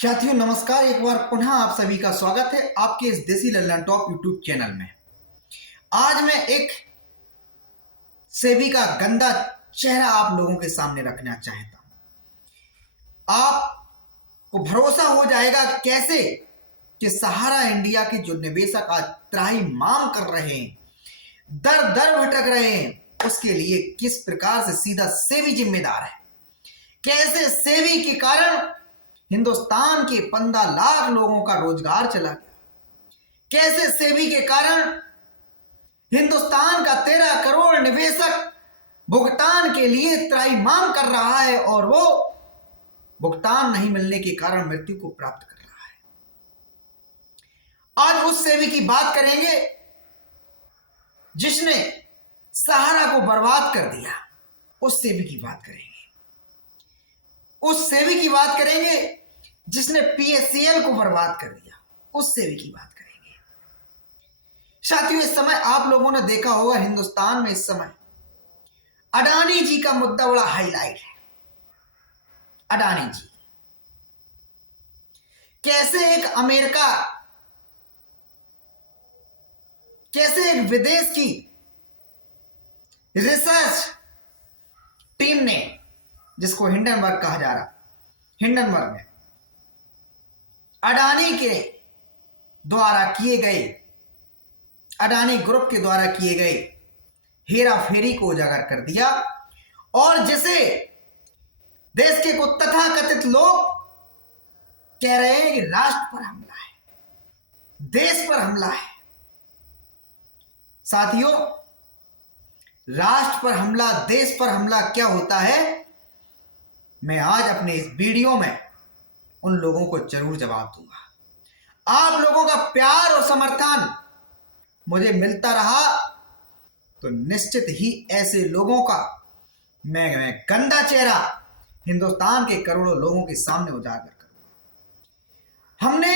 साथियों नमस्कार। एक बार पुनः आप सभी का स्वागत है आपके इस देसी लल्लन टॉप यूट्यूब चैनल में। आज मैं एक सेबी का गंदा चेहरा आप लोगों के सामने रखना चाहता हूं। आपको भरोसा हो जाएगा कैसे कि सहारा इंडिया के जो निवेशक आज त्राहिमाम कर रहे हैं, दर दर भटक रहे हैं, उसके लिए किस प्रकार से सीधा सेबी जिम्मेदार है। कैसे सेबी के कारण हिंदुस्तान के 15 लाख लोगों का रोजगार चला गया। कैसे सेबी के कारण हिंदुस्तान का 13 करोड़ निवेशक भुगतान के लिए त्राहिमाम कर रहा है और वो भुगतान नहीं मिलने के कारण मृत्यु को प्राप्त कर रहा है। आज उस सेबी की बात करेंगे जिसने सहारा को बर्बाद कर दिया। उस सेबी की बात करेंगे। उस सेबी की बात करेंगे जिसने पीएससीएल को बर्बाद कर दिया। उस सेबी की बात करेंगे। साथियों, इस समय आप लोगों ने देखा होगा हिंदुस्तान में इस समय अडानी जी का मुद्दा बड़ा हाईलाइट है। अडानी जी कैसे एक अमेरिका, कैसे एक विदेश की रिसर्च टीम ने, जिसको हिंडनबर्ग कहा जा रहा, हिंडनबर्ग ने अडानी के द्वारा किए गए, अडानी ग्रुप के द्वारा किए गए हेरा फेरी को उजागर कर दिया और जिसे देश के कुछ तथाकथित लोग कह रहे हैं कि राष्ट्र पर हमला है, देश पर हमला है। साथियों, राष्ट्र पर हमला, देश पर हमला क्या होता है, मैं आज अपने इस वीडियो में उन लोगों को जरूर जवाब दूंगा। आप लोगों का प्यार और समर्थन मुझे मिलता रहा तो निश्चित ही ऐसे लोगों का मैं गंदा चेहरा हिंदुस्तान के करोड़ों लोगों के सामने उजागर करूंगा। हमने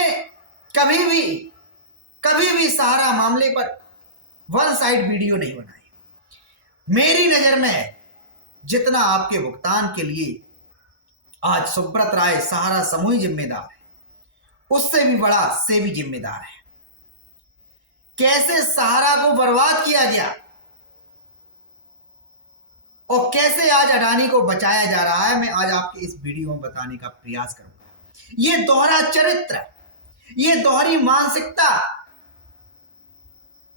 कभी भी सहारा मामले पर वन साइड वीडियो नहीं बनाई। मेरी नजर में जितना आपके भुगतान के लिए आज सुब्रत राय सहारा समूह ही जिम्मेदार है, उससे भी बड़ा सेबी जिम्मेदार है। कैसे सहारा को बर्बाद किया गया और कैसे आज अडानी को बचाया जा रहा है, मैं आज आपके इस वीडियो में बताने का प्रयास करूंगा। ये दोहरा चरित्र, ये दोहरी मानसिकता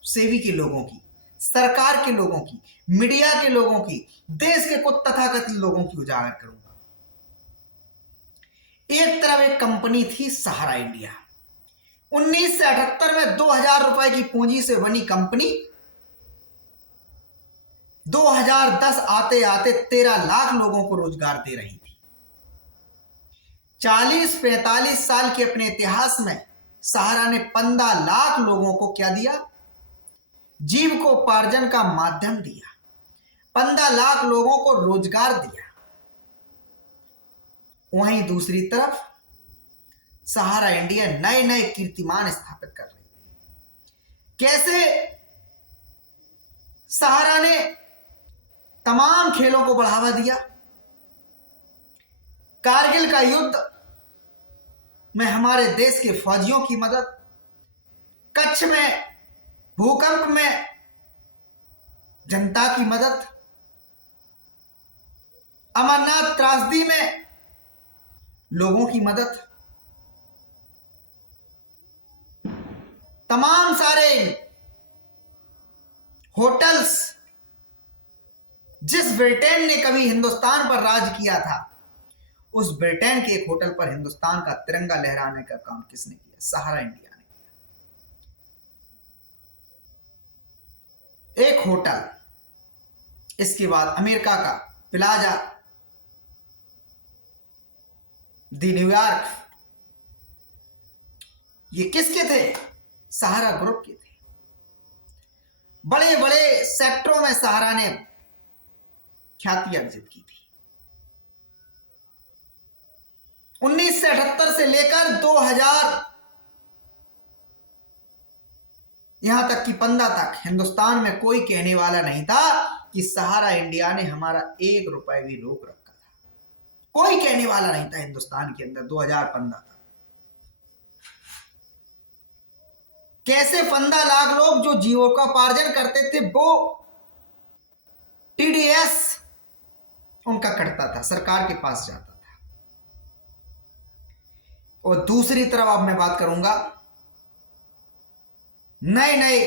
सेबी के लोगों की, सरकार के लोगों की, मीडिया के लोगों की, देश के कुछ तथाकथित लोगों की उजागर करूंगा। एक तरफ एक कंपनी थी सहारा इंडिया, 1978 में 2000 रुपए की पूंजी से बनी कंपनी 2010 आते आते 13 लाख लोगों को रोजगार दे रही थी। 40-45 साल के अपने इतिहास में सहारा ने 15 लाख लोगों को क्या दिया, जीविकोपार्जन का माध्यम दिया, 15 लाख लोगों को रोजगार दिया। वहीं दूसरी तरफ सहारा इंडिया नए नए कीर्तिमान स्थापित कर रही है। कैसे सहारा ने तमाम खेलों को बढ़ावा दिया। कारगिल का युद्ध में हमारे देश के फौजियों की मदद, कच्छ में भूकंप में जनता की मदद, अमरनाथ त्रासदी में लोगों की मदद, तमाम सारे होटल्स, जिस ब्रिटेन ने कभी हिंदुस्तान पर राज किया था, उस ब्रिटेन के एक होटल पर हिंदुस्तान का तिरंगा लहराने का काम किसने किया, सहारा इंडिया ने किया। एक होटल, इसके बाद अमेरिका का प्लाजा दी न्यूयॉर्क, ये किसके थे, सहारा ग्रुप के थे। बड़े बड़े सेक्टरों में सहारा ने ख्याति अर्जित की थी। 1978 से लेकर 2000 यहां तक कि 15 तक हिंदुस्तान में कोई कहने वाला नहीं था कि सहारा इंडिया ने हमारा 1 रुपए भी रोक रखा था। कोई कहने वाला नहीं था हिंदुस्तान के अंदर 2015 तक। कैसे 15 लाख लोग जो जीविकोपार्जन करते थे वो टीडीएस उनका कटता था, सरकार के पास जाता था। और दूसरी तरफ अब मैं बात करूंगा नए नए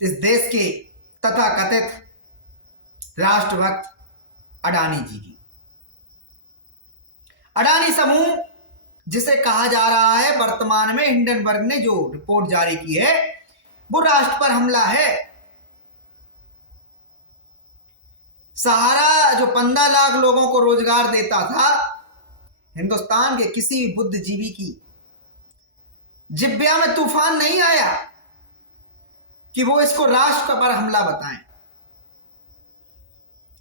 इस देश के तथाकथित राष्ट्रभक्त अडानी जी की। अडानी समूह जिसे कहा जा रहा है, वर्तमान में हिंडनबर्ग ने जो रिपोर्ट जारी की है वो राष्ट्र पर हमला है। सहारा जो 15 लाख लोगों को रोजगार देता था, हिंदुस्तान के किसी भी बुद्धिजीवी की जिब्या में तूफान नहीं आया कि वो इसको राष्ट्र पर हमला बताएं।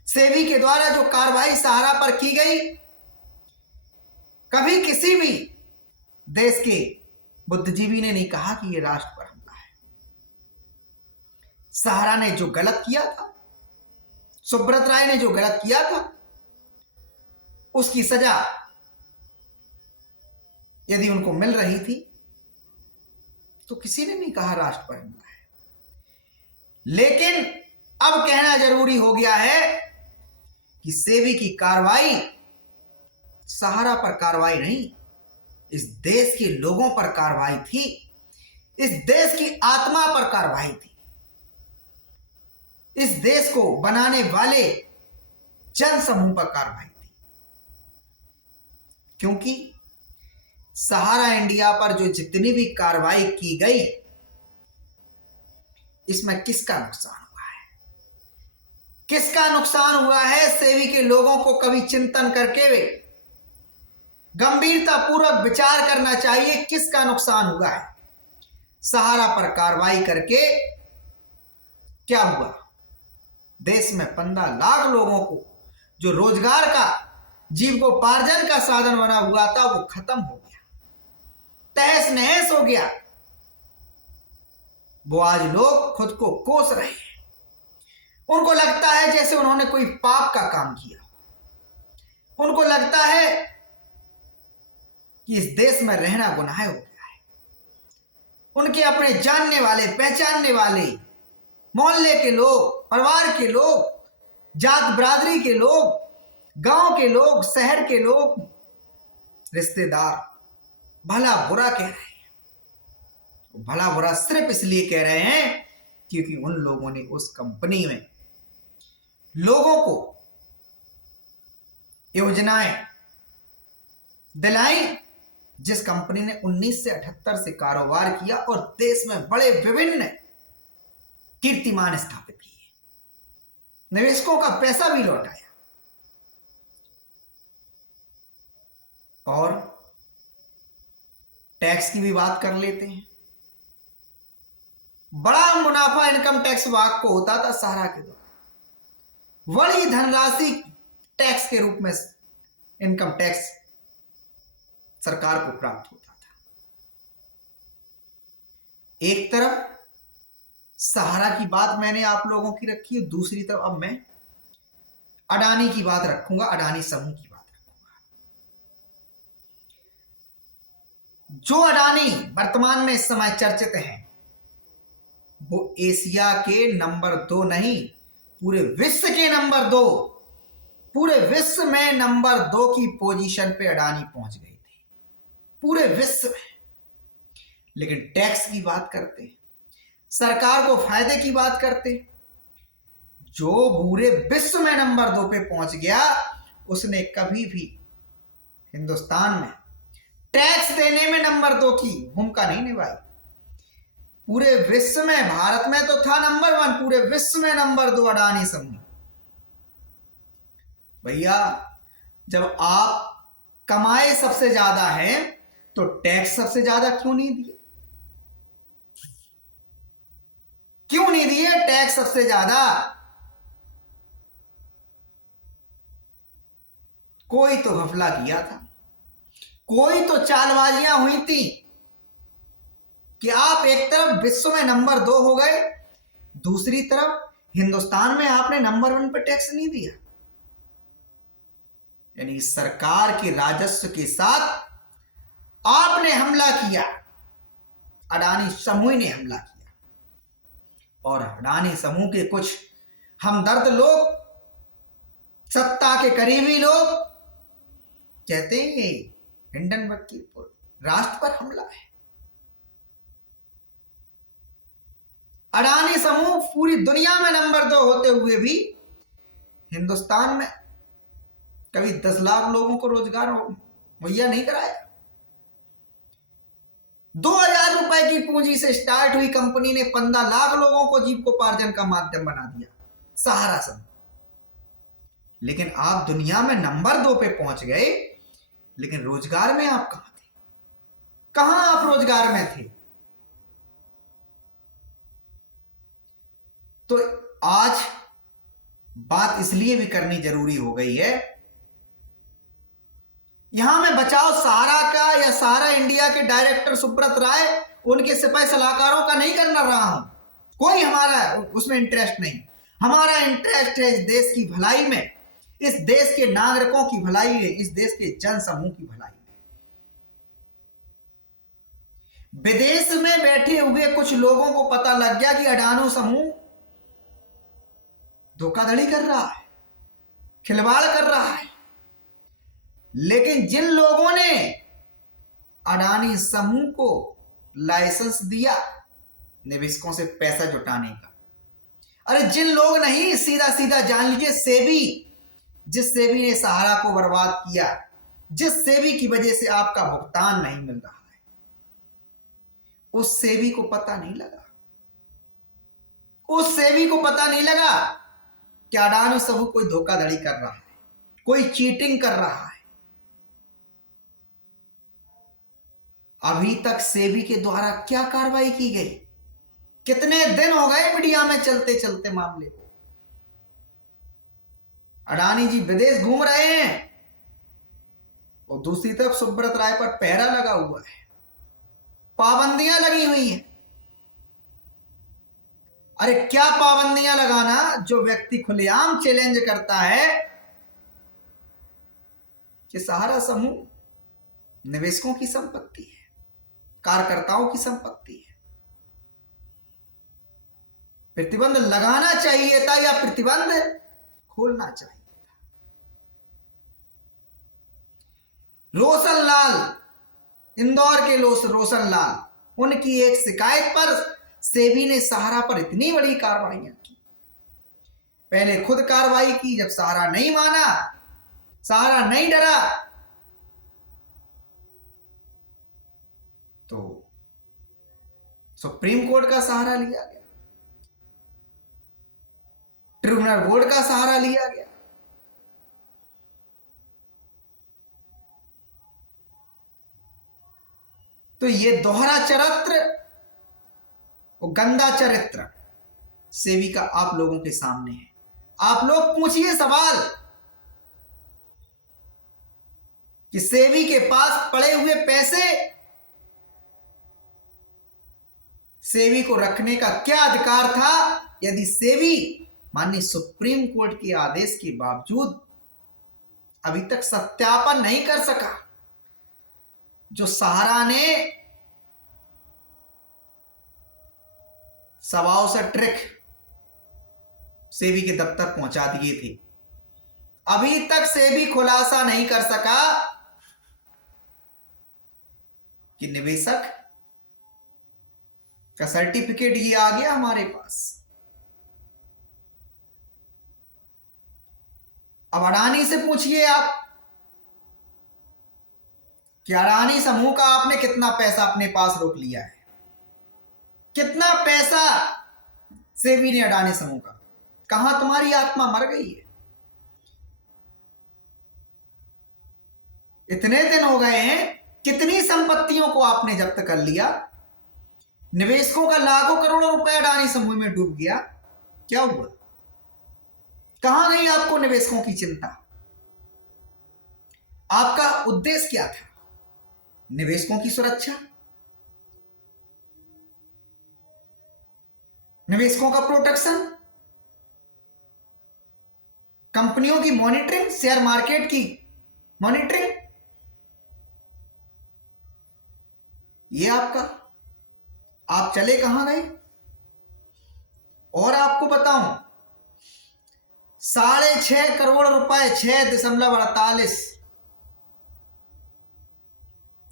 सेबी के द्वारा जो कार्रवाई सहारा पर की गई, कभी किसी भी देश के बुद्धिजीवी ने नहीं कहा कि यह राष्ट्र पर हमला है। सहारा ने जो गलत किया था, सुब्रत राय ने जो गलत किया था, उसकी सजा यदि उनको मिल रही थी तो किसी ने नहीं कहा राष्ट्र पर हमला है। लेकिन अब कहना जरूरी हो गया है कि सेबी की कार्रवाई सहारा पर कार्रवाई नहीं, इस देश के लोगों पर कार्रवाई थी, इस देश की आत्मा पर कार्रवाई थी, इस देश को बनाने वाले जन समूह पर कार्रवाई थी। क्योंकि सहारा इंडिया पर जो जितनी भी कार्रवाई की गई, इसमें किसका नुकसान हुआ है? किसका नुकसान हुआ है? सेबी के लोगों को कभी चिंतन करके वे गंभीरता पूर्वक विचार करना चाहिए किसका नुकसान हुआ है। सहारा पर कार्रवाई करके क्या हुआ? देश में 15 लाख लोगों को जो रोजगार का, जीविकोपार्जन का साधन बना हुआ था, वो खत्म हो गया, तहस नहस हो गया। वो आज लोग खुद को कोस रहे हैं। उनको लगता है जैसे उन्होंने कोई पाप का काम किया। उनको लगता है कि इस देश में रहना गुनाह हो गया है। उनके अपने जानने वाले, पहचानने वाले, मोहल्ले के लोग, परिवार के लोग, जात बिरादरी के लोग, गांव के लोग, शहर के लोग, रिश्तेदार भला बुरा कह रहे हैं। भला बुरा सिर्फ इसलिए कह रहे हैं क्योंकि उन लोगों ने उस कंपनी में लोगों को योजनाएं दिलाई जिस कंपनी ने 1978 से कारोबार किया और देश में बड़े विभिन्न कीर्तिमान स्थापित किए, निवेशकों का पैसा भी लौटाया। और टैक्स की भी बात कर लेते हैं। बड़ा मुनाफा इनकम टैक्स विभाग को होता था सहारा के द्वारा। बड़ी धनराशि टैक्स के रूप में इनकम टैक्स सरकार को प्राप्त होता था। एक तरफ सहारा की बात मैंने आप लोगों की रखी है, दूसरी तरफ अब मैं अडानी की बात रखूंगा, अडानी समूह की बात रखूंगा। जो अडानी वर्तमान में इस समय चर्चित हैं, वो एशिया के नंबर 2 नहीं, पूरे विश्व के नंबर 2, पूरे विश्व में नंबर 2 की पोजीशन पे अडानी पहुंच गई थी, पूरे विश्व में। लेकिन टैक्स की बात करते हैं, सरकार को फायदे की बात करते हैं। जो पूरे विश्व में नंबर 2 पे पहुंच गया, उसने कभी भी हिंदुस्तान में टैक्स देने में नंबर 2 की भूमिका नहीं निभाई। पूरे विश्व में, भारत में तो था नंबर 1, पूरे विश्व में नंबर 2 अडानी समूह। भैया, जब आप कमाए सबसे ज्यादा हैं तो टैक्स सबसे ज्यादा क्यों नहीं दिए? क्यों नहीं दिए टैक्स सबसे ज्यादा? कोई तो घपला किया था, कोई तो चालबाजियां हुई थी कि आप एक तरफ विश्व में नंबर 2 हो गए, दूसरी तरफ हिंदुस्तान में आपने नंबर 1 पे टैक्स नहीं दिया। यानी सरकार के राजस्व के साथ आपने हमला किया, अडानी समूह ने हमला किया और अडानी समूह के कुछ हमदर्द लोग, सत्ता के करीबी लोग कहते हैं ये हिंडनबर्ग की राष्ट्र पर हमला है। अडानी समूह पूरी दुनिया में नंबर 2 होते हुए भी हिंदुस्तान में कभी 10 लाख लोगों को रोजगार मुहैया नहीं कराया। 2000 रुपए की पूंजी से स्टार्ट हुई कंपनी ने 15 लाख लोगों को जीविकोपार्जन का माध्यम बना दिया, सहारा समूह। लेकिन आप दुनिया में नंबर 2 पे पहुंच गए, लेकिन रोजगार में आप कहां थे? कहां आप रोजगार में थे? तो आज बात इसलिए भी करनी जरूरी हो गई है, यहां मैं बचाव सहारा का या सहारा इंडिया के डायरेक्टर सुब्रत राय, उनके सिपाही सलाहकारों का नहीं करना रहा हूं। कोई हमारा उसमें इंटरेस्ट नहीं। हमारा इंटरेस्ट है इस देश की भलाई में, इस देश के नागरिकों की भलाई में, इस देश के जन समूह की भलाई में। विदेश में बैठे हुए कुछ लोगों को पता लग गया कि अडानी समूह धोखाधड़ी कर रहा है, खिलवाड़ कर रहा है। लेकिन जिन लोगों ने अडानी समूह को लाइसेंस दिया निवेशकों से पैसा जुटाने का, अरे जिन लोग नहीं, सीधा सीधा जान लीजिए सेबी, जिस सेबी ने सहारा को बर्बाद किया, जिस सेबी की वजह से आपका भुगतान नहीं मिल रहा है, उस सेबी को पता नहीं लगा, उस सेबी को पता नहीं लगा कि अडानी समूह कोई धोखाधड़ी कर रहा है, कोई चीटिंग कर रहा है। अभी तक सेबी के द्वारा क्या कार्रवाई की गई? कितने दिन हो गए मीडिया में चलते चलते मामले को। अडानी जी विदेश घूम रहे हैं और दूसरी तरफ सुब्रत राय पर पहरा लगा हुआ है, पाबंदियां लगी हुई हैं। अरे क्या पाबंदियां लगाना, जो व्यक्ति खुलेआम चैलेंज करता है कि सहारा समूह निवेशकों की संपत्ति है, कार्यकर्ताओं की संपत्ति है। प्रतिबंध लगाना चाहिए था या प्रतिबंध खोलना चाहिए था? रोशन लाल, इंदौर के रोशन लाल, उनकी एक शिकायत पर सेबी ने सहारा पर इतनी बड़ी कार्रवाइयां की। पहले खुद कार्रवाई की, जब सहारा नहीं माना, सहारा नहीं डरा, तो सुप्रीम कोर्ट का सहारा लिया गया, ट्रिब्यूनल बोर्ड का सहारा लिया गया। तो ये दोहरा चरित्र और गंदा चरित्र सेबी का आप लोगों के सामने है। आप लोग पूछिए सवाल कि सेबी के पास पड़े हुए पैसे, सेबी को रखने का क्या अधिकार था, यदि सेबी माननीय सुप्रीम कोर्ट के आदेश के बावजूद अभी तक सत्यापन नहीं कर सका। जो सहारा ने सवाओं से ट्रिक सेबी के दफ्तर पहुंचा दिए थे, अभी तक सेबी खुलासा नहीं कर सका कि निवेशक का सर्टिफिकेट ये आ गया हमारे पास। अब अडानी से पूछिए आप कि अडानी समूह का आपने कितना पैसा अपने पास रोक लिया है, कितना पैसा सेबी ने अडानी समूह का, कहां तुम्हारी आत्मा मर गई है? इतने दिन हो गए हैं, कितनी संपत्तियों को आपने जब्त कर लिया, निवेशकों का लाखों करोड़ों रुपए अडानी समूह में डूब गया, क्या हुआ? कहां गई आपको निवेशकों की चिंता? आपका उद्देश्य क्या था? निवेशकों की सुरक्षा, निवेशकों का प्रोटेक्शन, कंपनियों की मॉनिटरिंग, शेयर मार्केट की मॉनिटरिंग, ये आपका आप चले कहां गए? और आपको बताऊं, 6.5 करोड़ रुपए, 6.48,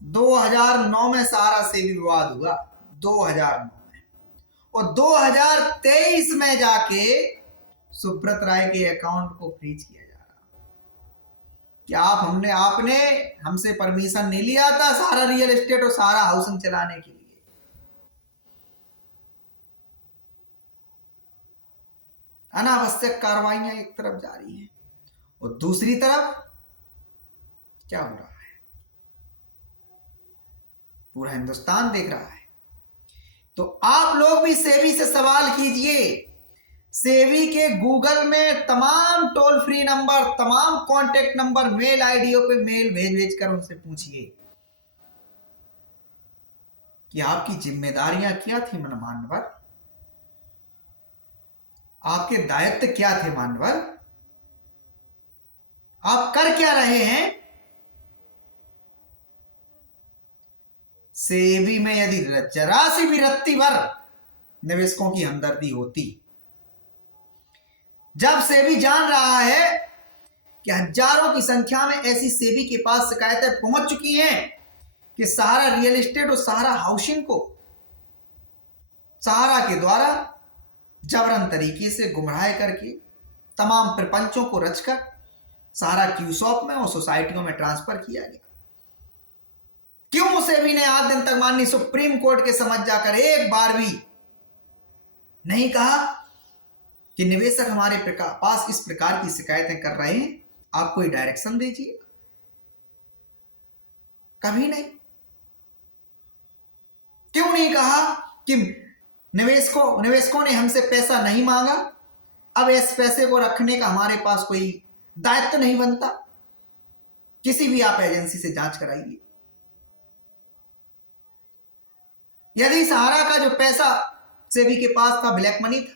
2009 में सारा सेवी विवाद हुआ, 2009 में, और 2023 में जाके सुब्रत राय के अकाउंट को फ्रीज किया जा रहा। क्या आपने हमसे परमिशन नहीं लिया था सारा रियल एस्टेट और सारा हाउसिंग चलाने के लिए? अनावश्यक कार्रवाइयां एक तरफ जारी हैं और दूसरी तरफ क्या हो रहा है, पूरा हिंदुस्तान देख रहा है। तो आप लोग भी सेबी से सवाल कीजिए। सेबी के गूगल में तमाम टोल फ्री नंबर, तमाम कॉन्टेक्ट नंबर, मेल आईडियों पे मेल भेज भेज कर उनसे पूछिए कि आपकी जिम्मेदारियां क्या थी मान्यवर, आपके दायित्व क्या थे मान्यवर, आप कर क्या रहे हैं? सेबी में यदि जरा सी भी रत्ती भर निवेशकों की हमदर्दी होती, जब सेबी जान रहा है कि हजारों की संख्या में ऐसी सेबी के पास शिकायतें पहुंच चुकी हैं कि सहारा रियल एस्टेट और सहारा हाउसिंग को सहारा के द्वारा जबरन तरीके से गुमराह करके तमाम प्रपंचों को रचकर सहारा क्यूसॉप में और सोसाइटियों में ट्रांसफर किया गया, क्यों सेबी ने आज दिन तक माननीय सुप्रीम कोर्ट के समझ जाकर एक बार भी नहीं कहा कि निवेशक हमारे पास इस प्रकार की शिकायतें कर रहे हैं, आप कोई डायरेक्शन दीजिए? कभी नहीं। क्यों नहीं कहा कि निवेशकों ने हमसे पैसा नहीं मांगा, अब इस पैसे को रखने का हमारे पास कोई दायित्व नहीं बनता, किसी भी आप एजेंसी से जांच कराइए। यदि सहारा का जो पैसा सेबी के पास था ब्लैक मनी था,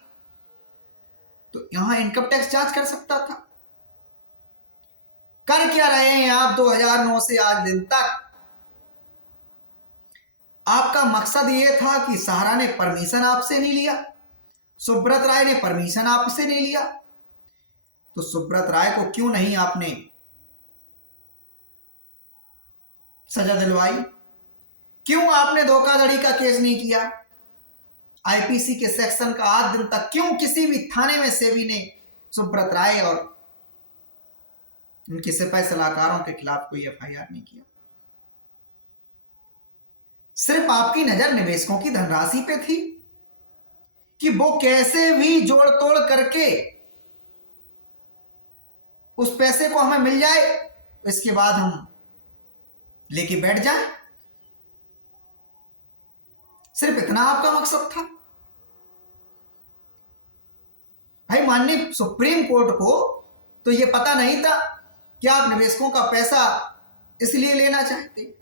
तो यहां इनकम टैक्स जांच कर सकता था। कर क्या रहे हैं आप 2009 से आज दिन तक? आपका मकसद यह था कि सहारा ने परमिशन आपसे नहीं लिया, सुब्रत राय ने परमिशन आपसे नहीं लिया, तो सुब्रत राय को क्यों नहीं आपने सजा दिलवाई? क्यों आपने धोखाधड़ी का केस नहीं किया? आईपीसी के सेक्शन का आज दिन तक क्यों किसी भी थाने में सेबी ने सुब्रत राय और उनके सिपाही सलाहकारों के खिलाफ कोई एफआईआर नहीं किया? सिर्फ आपकी नजर निवेशकों की धनराशि पे थी कि वो कैसे भी जोड़ तोड़ करके उस पैसे को हमें मिल जाए, इसके बाद हम लेके बैठ जाएं। सिर्फ इतना आपका मकसद था? भाई माननीय सुप्रीम कोर्ट को तो यह पता नहीं था कि आप निवेशकों का पैसा इसलिए लेना चाहते।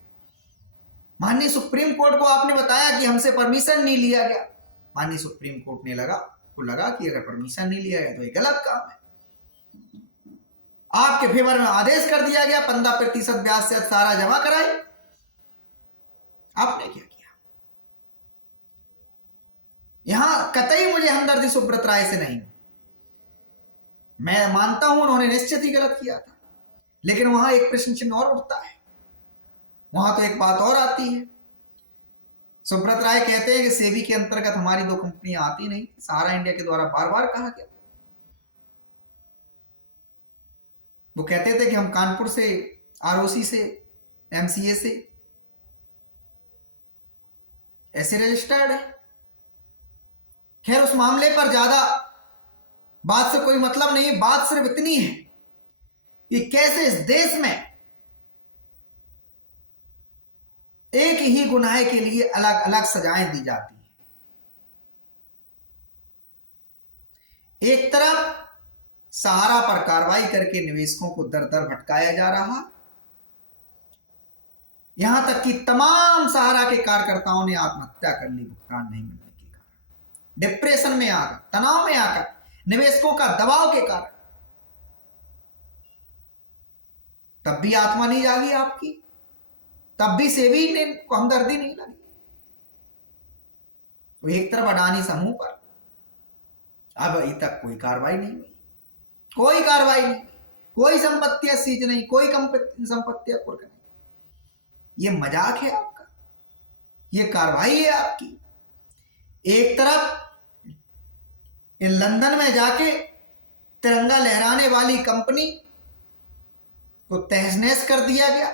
माननीय सुप्रीम कोर्ट को आपने बताया कि हमसे परमिशन नहीं लिया गया। माननीय सुप्रीम कोर्ट ने लगा कि अगर परमिशन नहीं लिया गया तो ये गलत काम है। आपके फेवर में आदेश कर दिया गया, 15% ब्याज से सारा जमा कराए। आपने क्या किया? यहां कतई मुझे हमदर्दी सुब्रत राय से नहीं, मैं मानता हूं उन्होंने निश्चित ही गलत किया था, लेकिन वहां एक प्रश्न चिन्ह और उठता है। वहां तो एक बात और आती है, सुब्रत राय कहते हैं कि सेबी के अंतर्गत हमारी 2 कंपनियां आती नहीं, सहारा इंडिया के द्वारा बार बार कहा गया। वो कहते थे कि हम कानपुर से, आरओसी से, एमसीए से ऐसे रजिस्टर्ड है। खैर उस मामले पर ज्यादा बात से कोई मतलब नहीं, बात सिर्फ इतनी है कि कैसे इस देश में एक ही गुनाह के लिए अलग अलग सजाएं दी जाती हैं। एक तरफ सहारा पर कार्रवाई करके निवेशकों को दर दर भटकाया जा रहा, यहां तक कि तमाम सहारा के कार्यकर्ताओं ने आत्महत्या कर ली भुगतान नहीं मिलने के कारण, डिप्रेशन में आकर, तनाव में आकर, निवेशकों का दबाव के कारण। तब भी आत्मा नहीं जागी आपकी, तब भी सेबी ने हमदर्दी नहीं लगी। तो एक तरफ अडानी समूह पर अब अभी तक कोई कार्रवाई नहीं हुई, कोई कार्रवाई नहीं, कोई संपत्तियां सीज नहीं, कोई संपत्तियां कुर्क नहीं। ये मजाक है आपका, ये कार्रवाई है आपकी। एक तरफ इन लंदन में जाके तिरंगा लहराने वाली कंपनी को तहस नहस कर दिया गया,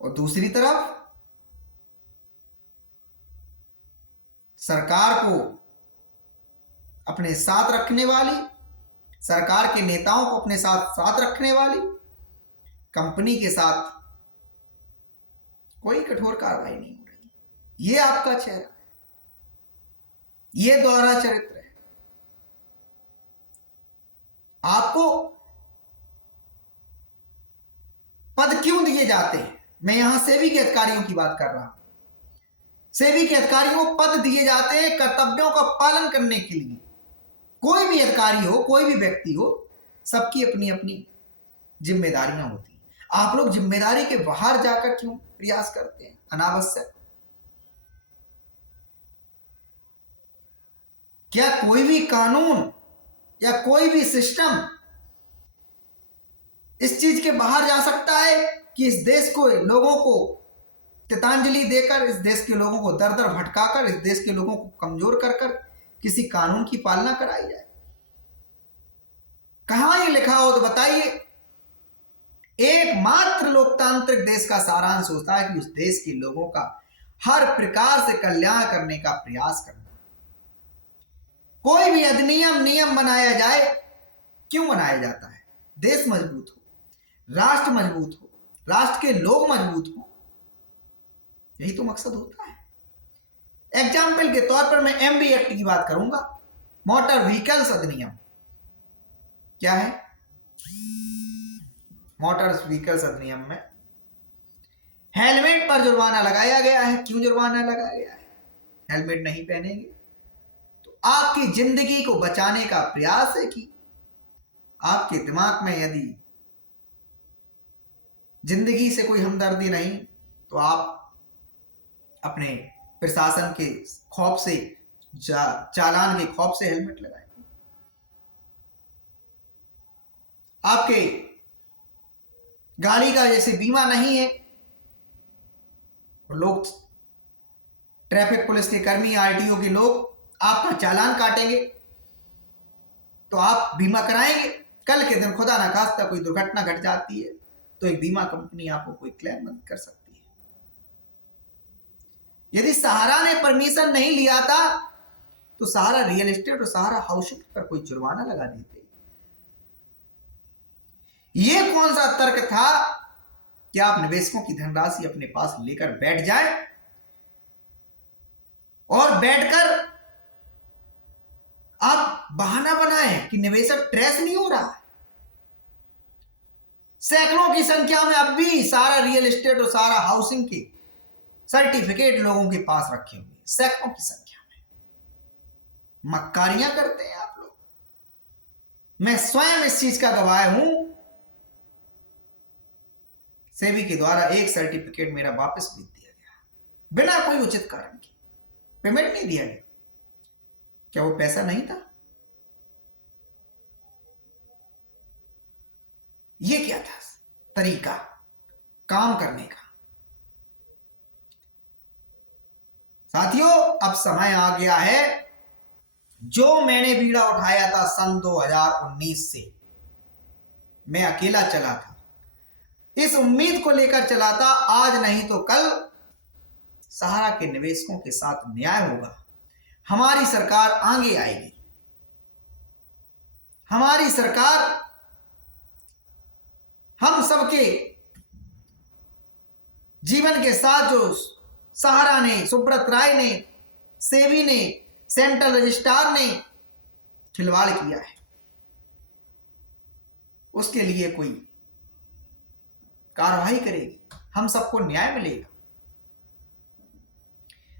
और दूसरी तरफ सरकार को अपने साथ रखने वाली, सरकार के नेताओं को अपने साथ रखने वाली कंपनी के साथ कोई कठोर कार्रवाई नहीं हो रही। ये आपका चेहरा है, ये दोहरा चरित्र है। आपको पद क्यों दिए जाते हैं? मैं यहां सेबी के अधिकारियों की बात कर रहा हूं। सेबी के अधिकारियों को पद दिए जाते हैं कर्तव्यों का पालन करने के लिए। कोई भी अधिकारी हो, कोई भी व्यक्ति हो, सबकी अपनी अपनी जिम्मेदारियां होती हैं। आप लोग जिम्मेदारी के बाहर जाकर क्यों प्रयास करते हैं अनावश्यक? क्या कोई भी कानून या कोई भी सिस्टम इस चीज के बाहर जा सकता है कि इस देश को, लोगों को तितांजलि देकर, इस देश के लोगों को दर दर भटकाकर, इस देश के लोगों को कमजोर कर कर किसी कानून की पालना कराई जाए? कहां ये लिखा हो तो बताइए। एकमात्र लोकतांत्रिक देश का सारांश होता है कि उस देश के लोगों का हर प्रकार से कल्याण करने का प्रयास करना। कोई भी अधिनियम, नियम बनाया जाए, क्यों बनाया जाता है? देश मजबूत हो, राष्ट्र मजबूत हो, राष्ट्र के लोग मजबूत हो, यही तो मकसद होता है। एग्जाम्पल के तौर पर मैं एमवी एक्ट की बात करूंगा, मोटर व्हीकल्स अधिनियम। क्या है? मोटर व्हीकल्स अधिनियम में हेलमेट पर जुर्माना लगाया गया है। क्यों जुर्माना लगाया गया है? हेलमेट नहीं पहनेंगे तो आपकी जिंदगी को बचाने का प्रयास है कि आपके दिमाग में यदि जिंदगी से कोई हमदर्दी नहीं तो आप अपने प्रशासन के खौफ से, चालान के खौफ से हेलमेट लगाएंगे। आपके गाड़ी का जैसे बीमा नहीं है, लोग, ट्रैफिक पुलिस के कर्मी, आरटीओ के लोग आपका चालान काटेंगे तो आप बीमा कराएंगे। कल के दिन खुदा ना खास्ता कोई दुर्घटना घट जाती है तो एक बीमा कंपनी आपको कोई क्लेम मत कर सकती है। यदि सहारा ने परमिशन नहीं लिया था तो सहारा रियल एस्टेट और सहारा हाउसिंग पर कोई जुर्माना लगा देते। यह कौन सा तर्क था कि आप निवेशकों की धनराशि अपने पास लेकर बैठ जाए और बैठकर आप बहाना बनाएं कि निवेशक ट्रेस नहीं हो रहा है। सैकड़ों की संख्या में अब भी सारा रियल एस्टेट और सारा हाउसिंग के सर्टिफिकेट लोगों के पास रखे हुए, सैकड़ों की संख्या में। मक्कारियां करते हैं आप लोग। मैं स्वयं इस चीज का गवाह हूं। सेबी के द्वारा एक सर्टिफिकेट मेरा वापस भेज दिया गया बिना कोई उचित कारण के। पेमेंट नहीं दिया गया। क्या वो पैसा नहीं था? ये क्या था तरीका काम करने का? साथियों, अब समय आ गया है। जो मैंने बीड़ा उठाया था सन 2019 से, मैं अकेला चला था, इस उम्मीद को लेकर चला था आज नहीं तो कल सहारा के निवेशकों के साथ न्याय होगा, हमारी सरकार आगे आएगी, हमारी सरकार हम सबके जीवन के साथ जो सहारा ने, सुब्रत राय ने, सेबी ने, सेंट्रल रजिस्ट्रार ने खिलवाड़ किया है, उसके लिए कोई कार्रवाई करेगी, हम सबको न्याय मिलेगा।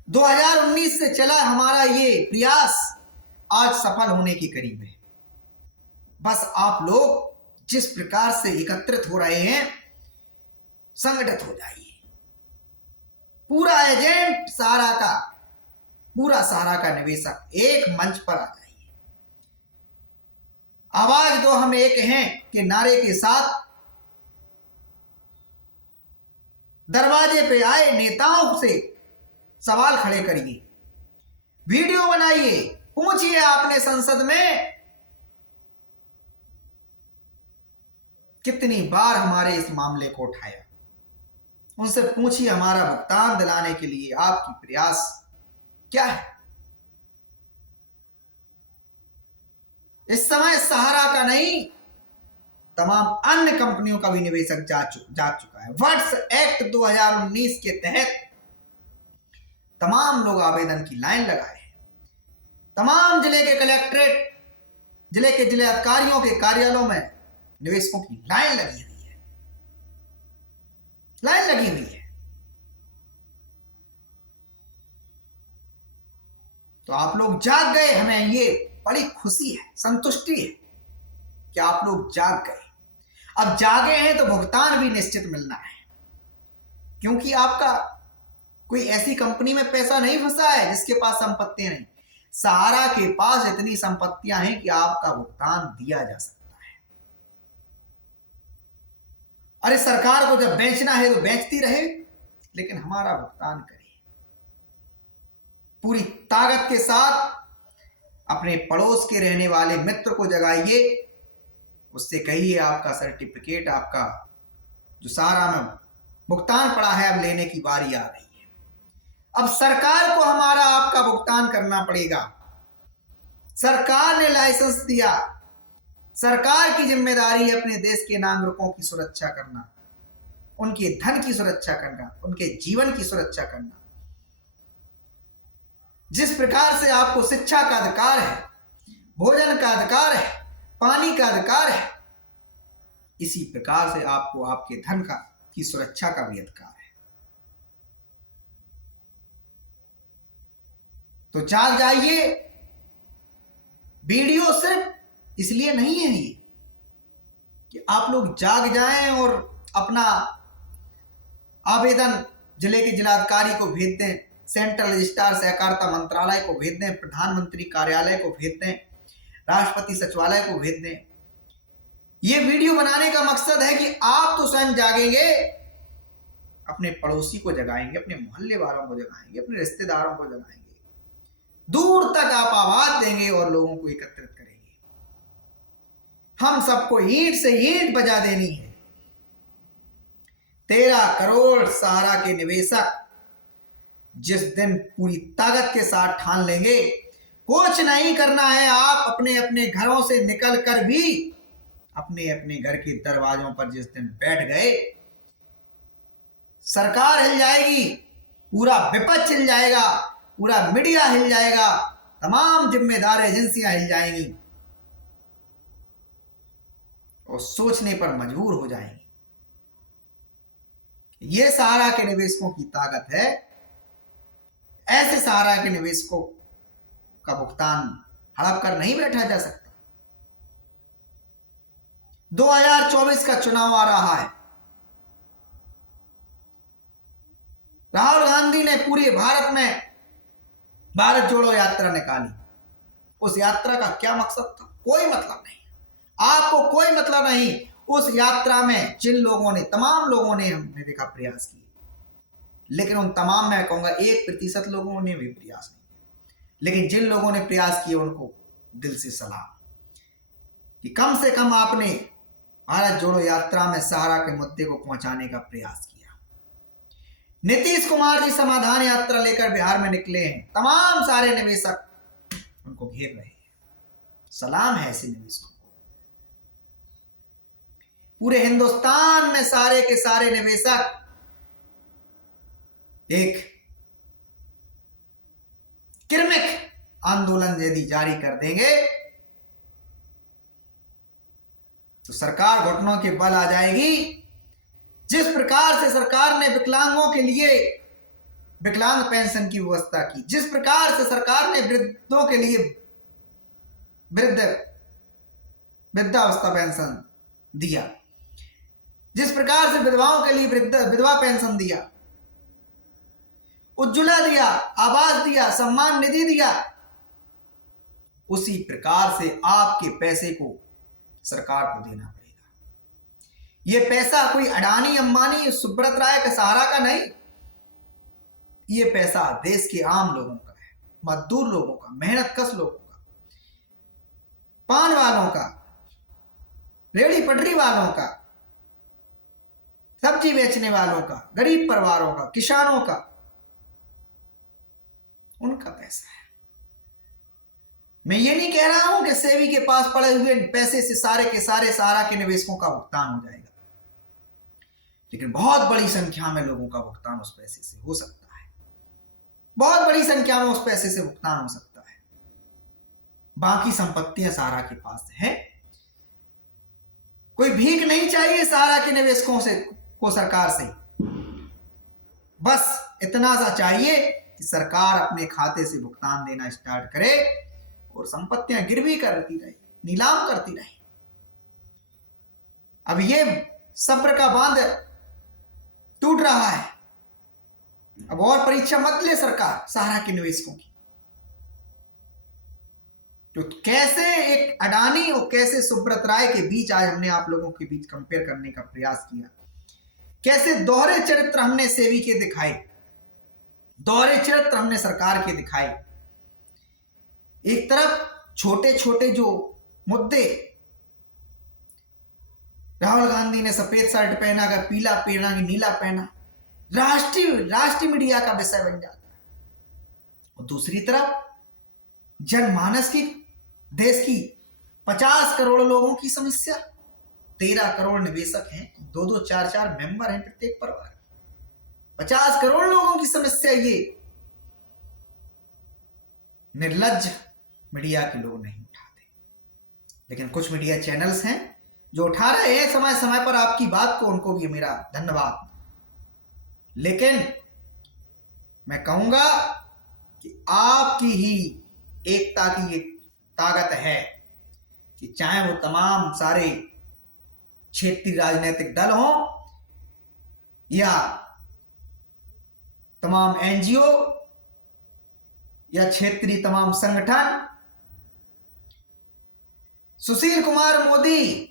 2019 से चला हमारा ये प्रयास आज सफल होने के करीब है। बस आप लोग जिस प्रकार से एकत्रित हो रहे हैं, संगठित हो जाइए, पूरा एजेंट सहारा का, पूरा सहारा का निवेशक एक मंच पर आ जाइए। आवाज दो हम एक हैं कि नारे के साथ दरवाजे पे आए नेताओं से सवाल खड़े करिए, वीडियो बनाइए, पूछिए आपने संसद में कितनी बार हमारे इस मामले को उठाया। उनसे पूछिए हमारा भुगतान दिलाने के लिए आपकी प्रयास क्या है। इस समय सहारा का नहीं, तमाम अन्य कंपनियों का भी निवेशक जा चुका है। वर्ड्स एक्ट 2019 के तहत तमाम लोग आवेदन की लाइन लगाए हैं। तमाम जिले के कलेक्ट्रेट, जिले के जिला अधिकारियों के कार्यालयों में निवेशकों की लाइन लगी हुई है, लाइन लगी हुई है। तो आप लोग जाग गए, हमें ये बड़ी खुशी है, संतुष्टि है कि आप लोग जाग गए। अब जागे हैं तो भुगतान भी निश्चित मिलना है, क्योंकि आपका कोई ऐसी कंपनी में पैसा नहीं फंसा है जिसके पास संपत्तियां नहीं। सहारा के पास इतनी संपत्तियां हैं कि आपका भुगतान दिया जा सकता है। अरे सरकार को जब बेचना है तो बेचती रहे, लेकिन हमारा भुगतान करे। पूरी ताकत के साथ अपने पड़ोस के रहने वाले मित्र को जगाइए, उससे कहिए आपका सर्टिफिकेट, आपका जो सहारा में भुगतान पड़ा है, अब लेने की बारी आ रही है। अब सरकार को हमारा आपका भुगतान करना पड़ेगा। सरकार ने लाइसेंस दिया, सरकार की जिम्मेदारी है अपने देश के नागरिकों की सुरक्षा करना, उनके धन की सुरक्षा करना, उनके जीवन की सुरक्षा करना। जिस प्रकार से आपको शिक्षा का अधिकार है, भोजन का अधिकार है, पानी का अधिकार है, इसी प्रकार से आपको आपके धन की सुरक्षा का भी अधिकार है। तो जाग जाइए। वीडियो सिर्फ इसलिए नहीं है ये कि आप लोग जाग जाएं और अपना आवेदन जिले के जिलाधिकारी को भेज दें, सेंट्रल रजिस्ट्रार सहकारिता मंत्रालय को भेज दें, प्रधानमंत्री कार्यालय को भेज दें, राष्ट्रपति सचिवालय को भेज दें। ये वीडियो बनाने का मकसद है कि आप तो स्वयं जागेंगे, अपने पड़ोसी को जगाएंगे, अपने मोहल्ले वालों को जगाएंगे, अपने रिश्तेदारों को जगाएंगे, दूर तक आप आवाज देंगे और लोगों को एकत्रित करेंगे। हम सबको ईंट से ईंट बजा देनी है। 13 करोड़ सहारा के निवेशक जिस दिन पूरी ताकत के साथ ठान लेंगे, कुछ नहीं करना है, आप अपने अपने घरों से निकलकर भी अपने अपने घर के दरवाजों पर जिस दिन बैठ गए, सरकार हिल जाएगी, पूरा विपक्ष हिल जाएगा, पूरा मीडिया हिल जाएगा, तमाम जिम्मेदार एजेंसियां हिल जाएंगी और सोचने पर मजबूर हो जाएंगी। ये सहारा के निवेशकों की ताकत है। ऐसे सहारा के निवेशकों का भुगतान हड़प कर नहीं बैठा जा सकता। 2024 का चुनाव आ रहा है। राहुल गांधी ने पूरे भारत में भारत जोड़ो यात्रा निकाली। उस यात्रा का क्या मकसद था? कोई मतलब नहीं, आपको कोई मतलब नहीं। उस यात्रा में जिन लोगों ने, तमाम लोगों ने, हमने देखा प्रयास किए, लेकिन उन तमाम में कहूंगा 1% लोगों ने भी प्रयास नहीं किया। लेकिन जिन लोगों ने प्रयास किए उनको दिल से सलाम कि कम से कम आपने भारत जोड़ो यात्रा में सहारा के मुद्दे को पहुंचाने का प्रयास किया। नीतीश कुमार जी समाधान यात्रा लेकर बिहार में निकले हैं, तमाम सारे निवेशक उनको घेर रहे हैं। सलाम है ऐसे निवेशकों को। पूरे हिंदुस्तान में सारे के सारे निवेशक एक किरमिक आंदोलन यदि जारी कर देंगे तो सरकार घुटनों के बल आ जाएगी। जिस प्रकार से सरकार ने विकलांगों के लिए विकलांग पेंशन की व्यवस्था की, जिस प्रकार से सरकार ने वृद्धों के लिए वृद्धावस्था पेंशन दिया, जिस प्रकार से विधवाओं के लिए विधवा पेंशन दिया, उज्ज्वला दिया, आवास दिया, सम्मान निधि दिया, उसी प्रकार से आपके पैसे को सरकार को देना पड़ेगा। यह पैसा कोई अडानी अंबानी सुब्रत राय का सहारा का नहीं, यह पैसा देश के आम लोगों का है, मजदूर लोगों का, मेहनत कश लोगों का, पान वालों का, रेहड़ी पटरी वालों का, सब्जी बेचने वालों का, गरीब परिवारों का, किसानों का, उनका पैसा है। मैं ये नहीं कह रहा हूं कि सेबी के पास पड़े हुए पैसे से सारे के सारे सहारा के निवेशकों का भुगतान हो जाएगा, लेकिन बहुत बड़ी संख्या में लोगों का भुगतान उस पैसे से हो सकता है, बहुत बड़ी संख्या में उस पैसे से भुगतान हो सकता है। बाकी संपत्तियां सहारा के पास है, कोई भीख नहीं चाहिए सहारा के निवेशकों से को सरकार से, बस इतना सा चाहिए कि सरकार अपने खाते से भुगतान देना स्टार्ट करे और संपत्तियां गिरवी करती रहे, नीलाम करती रहे। अब ये सब्र का बांध टूट रहा है, अब और परीक्षा मत ले सरकार सहारा के निवेशकों की। तो कैसे एक अडानी और कैसे सुब्रत राय के बीच आज हमने आप लोगों के बीच कंपेयर करने का प्रयास किया, कैसे दोहरे चरित्र हमने सेबी के दिखाए, दोहरे चरित्र हमने सरकार के दिखाए। एक तरफ छोटे छोटे जो मुद्दे, राहुल गांधी ने सफेद शर्ट पहना, अगर पीला पहना कि नीला पहना, राष्ट्रीय मीडिया का विषय बन जाता है। और दूसरी तरफ जनमानस की, देश की 50 करोड़ लोगों की समस्या, 13 करोड़ निवेशक हैं, 2-2 4-4 मेंबर हैं प्रत्येक परिवार, 50 करोड़ लोगों की समस्या ये निर्लज्ज मीडिया के लोग नहीं उठाते। लेकिन कुछ मीडिया चैनल्स हैं जो उठा रहे हैं समय समय पर आपकी बात को, उनको भी मेरा धन्यवाद। लेकिन मैं कहूंगा कि आपकी ही एकता की ये ताकत है कि चाहे वो तमाम सारे क्षेत्रीय राजनीतिक दल हों या तमाम एनजीओ या क्षेत्रीय तमाम संगठन। सुशील कुमार मोदी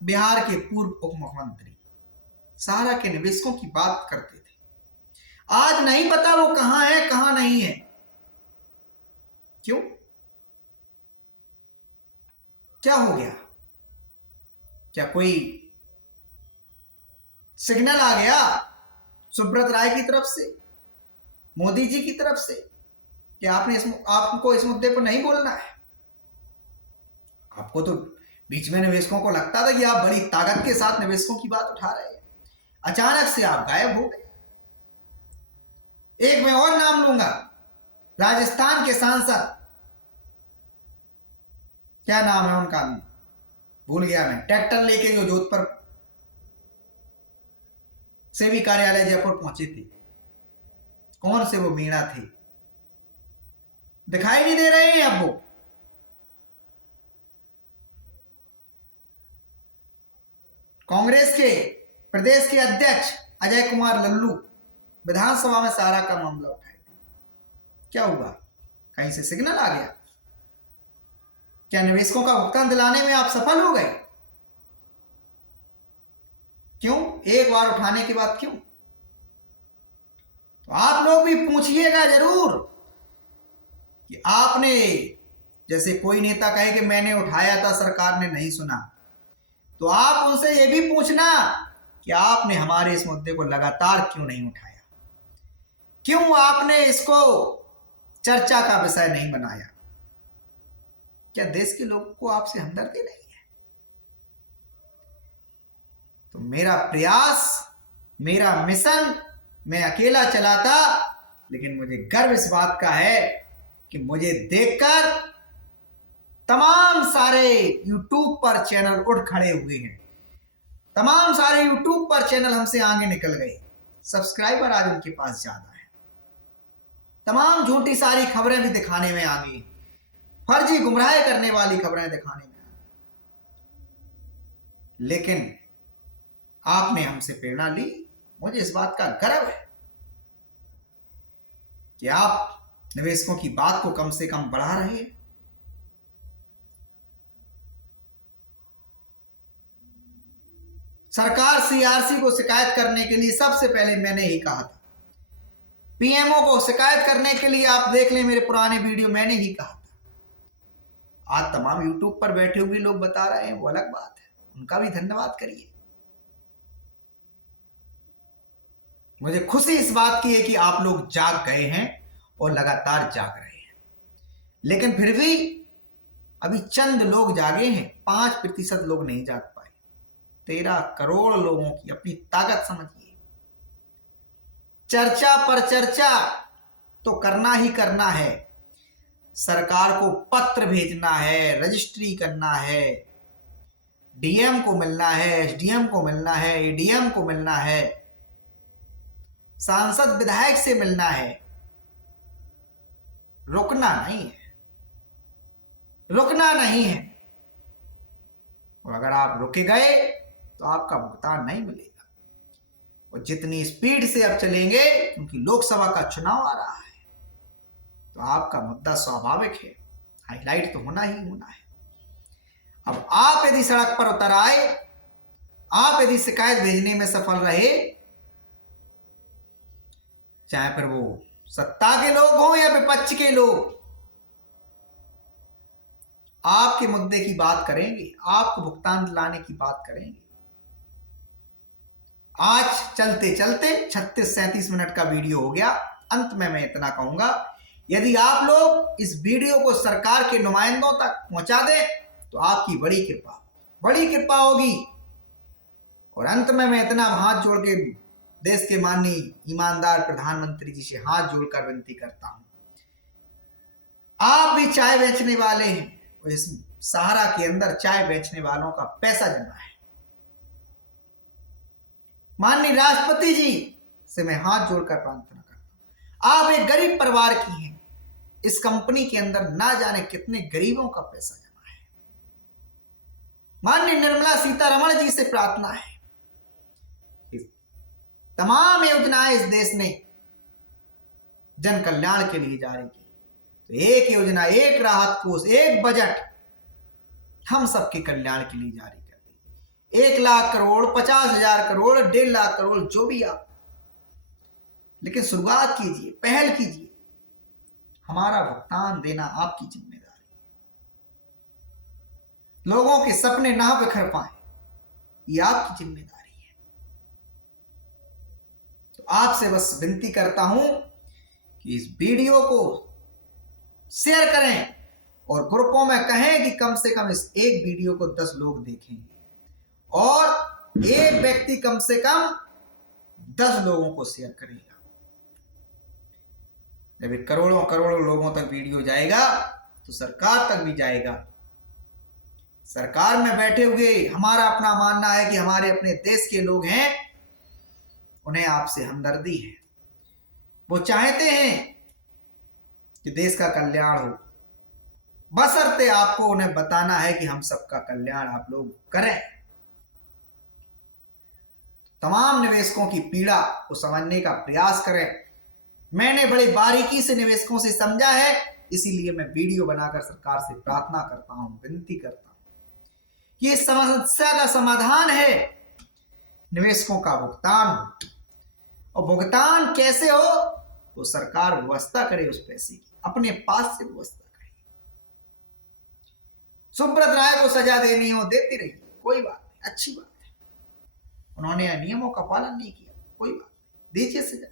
बिहार के पूर्व उप मुख्यमंत्री सहारा के निवेशकों की बात करते थे, आज नहीं पता वो कहां है कहां नहीं है। क्यों? क्या हो गया? क्या कोई सिग्नल आ गया सुब्रत राय की तरफ से, मोदी जी की तरफ से कि आपको इस मुद्दे पर नहीं बोलना है? आपको तो बीच में निवेशकों को लगता था कि आप बड़ी ताकत के साथ निवेशकों की बात उठा रहे हैं, अचानक से आप गायब हो गए। एक मैं और नाम लूंगा, राजस्थान के सांसद, क्या नाम है उनका, भूल गया मैं, ट्रैक्टर लेके जो जोधपुर सेबी कार्यालय जयपुर पहुंचे थे, कौन से वो मीणा थे, दिखाई नहीं दे रहे हैं अब वो। कांग्रेस के प्रदेश के अध्यक्ष अजय कुमार लल्लू विधानसभा में सहारा का मामला उठाए थे, क्या हुआ? कहीं से सिग्नल आ गया? क्या निवेशकों का भुगतान दिलाने में आप सफल हो गए? क्यों? एक बार उठाने के बाद क्यों? तो आप लोग भी पूछिएगा जरूर कि आपने, जैसे कोई नेता कहे कि मैंने उठाया था सरकार ने नहीं सुना, तो आप उनसे यह भी पूछना कि आपने हमारे इस मुद्दे को लगातार क्यों नहीं उठाया, क्यों आपने इसको चर्चा का विषय नहीं बनाया? क्या देश के लोगों को आपसे हमदर्दी नहीं है? तो मेरा प्रयास, मेरा मिशन मैं अकेला चलाता, लेकिन मुझे गर्व इस बात का है कि मुझे देखकर तमाम सारे YouTube पर चैनल उठ खड़े हुए हैं, तमाम सारे YouTube पर चैनल हमसे आगे निकल गए, सब्सक्राइबर आज उनके पास ज्यादा है, तमाम झूठी सारी खबरें भी दिखाने में आ गई, फर्जी गुमराह करने वाली खबरें दिखाने में आ गई। लेकिन आपने हमसे प्रेरणा ली, मुझे इस बात का गर्व है। कि आप निवेशकों की बात को कम से कम बढ़ा रहे हैं। सरकार सीआरसी को शिकायत करने के लिए सबसे पहले मैंने ही कहा था, पीएमओ को शिकायत करने के लिए आप देख लें मेरे पुराने वीडियो, मैंने ही कहा था। आज तमाम यूट्यूब पर बैठे हुए लोग बता रहे हैं, वो अलग बात है, उनका भी धन्यवाद करिए। मुझे खुशी इस बात की है कि आप लोग जाग गए हैं और लगातार जाग रहे हैं, लेकिन फिर भी अभी चंद लोग जागे हैं, 5% लोग नहीं जाग पाए। 13 करोड़ लोगों की अपनी ताकत समझिए। चर्चा पर चर्चा तो करना ही करना है, सरकार को पत्र भेजना है, रजिस्ट्री करना है, डीएम को मिलना है, एसडीएम को मिलना है, एडीएम को मिलना है, सांसद विधायक से मिलना है। रुकना नहीं है, रुकना नहीं है। और अगर आप रुके गए तो आपका भुगतान नहीं मिलेगा। और जितनी स्पीड से अब चलेंगे, क्योंकि लोकसभा का चुनाव आ रहा है, तो आपका मुद्दा स्वाभाविक है, हाईलाइट तो होना ही होना है। अब आप यदि सड़क पर उतर आए, आप यदि शिकायत भेजने में सफल रहे, चाहे फिर वो सत्ता के लोग हों या विपक्ष के लोग, आपके मुद्दे की बात करेंगे, आपको भुगतान दिलाने की बात करेंगे। आज चलते चलते 36-37 मिनट का वीडियो हो गया। अंत में मैं इतना कहूंगा, यदि आप लोग इस वीडियो को सरकार के नुमाइंदों तक पहुंचा दें तो आपकी बड़ी कृपा होगी। और अंत में मैं इतना हाथ जोड़ के देश के माननीय ईमानदार प्रधानमंत्री जी से हाथ जोड़कर विनती करता हूं, आप भी चाय बेचने वाले हैं, और इस सहारा के अंदर चाय बेचने वालों का पैसा जमा है। माननीय राष्ट्रपति जी से मैं हाथ जोड़कर प्रार्थना करता हूं, आप एक गरीब परिवार की हैं, इस कंपनी के अंदर ना जाने कितने गरीबों का पैसा जमा है। माननीय निर्मला सीतारमण जी से प्रार्थना है, तमाम योजनाएं इस देश ने जन कल्याण के लिए जारी की, तो एक योजना, एक राहत कोष, एक बजट हम सबके कल्याण के लिए जारी कर दीजिए। 1 लाख करोड़, 50,000 करोड़, 1.5 लाख करोड़, जो भी आप, लेकिन शुरुआत कीजिए, पहल कीजिए। हमारा भुगतान देना आपकी जिम्मेदारी है। लोगों के सपने ना बिखर पाए, ये आपकी जिम्मेदारी है। तो आपसे बस विनती करता हूं कि इस वीडियो को शेयर करें और ग्रुपों में कहें कि कम से कम इस एक वीडियो को 10 लोग देखेंगे, और एक व्यक्ति कम से कम 10 लोगों को शेयर करेगा। जब करोड़ों करोड़ों लोगों तक वीडियो जाएगा तो सरकार तक भी जाएगा। सरकार में बैठे हुए हमारा अपना मानना है कि हमारे अपने देश के लोग हैं, उन्हें आपसे हमदर्दी है। वो चाहते हैं कि देश का कल्याण हो, बशर्ते आपको उन्हें बताना है कि हम सबका कल्याण आप लोग करें। तमाम निवेशकों की पीड़ा को समझने का प्रयास करें। मैंने बड़ी बारीकी से निवेशकों से समझा है, इसीलिए मैं वीडियो बनाकर सरकार से प्रार्थना करता हूं, विनती करता हूं कि इस समस्या का समाधान है, निवेशकों का भुगतान हो। और भुगतान कैसे हो, तो सरकार व्यवस्था करे उस पैसे की, अपने पास से व्यवस्था करे। सुब्रत राय को सजा देनी हो देती रही, कोई बात नहीं, अच्छी बात है। उन्होंने नियमों का पालन नहीं किया, कोई बात नहीं, दीजिए सजा।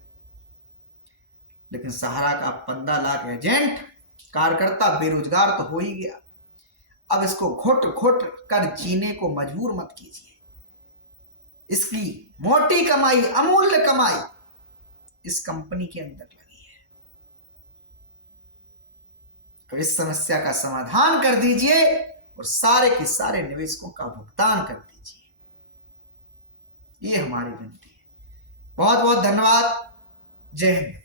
लेकिन सहारा का 15 लाख एजेंट, कार्यकर्ता बेरोजगार तो हो ही गया, अब इसको घुट घुट कर जीने को मजबूर मत कीजिए। इसकी मोटी कमाई, अमूल्य कमाई इस कंपनी के अंदर लगी है। अब इस समस्या का समाधान कर दीजिए और सारे के सारे निवेशकों का भुगतान कर दीजिए, ये हमारी विनती है। बहुत बहुत धन्यवाद। जय हिंद।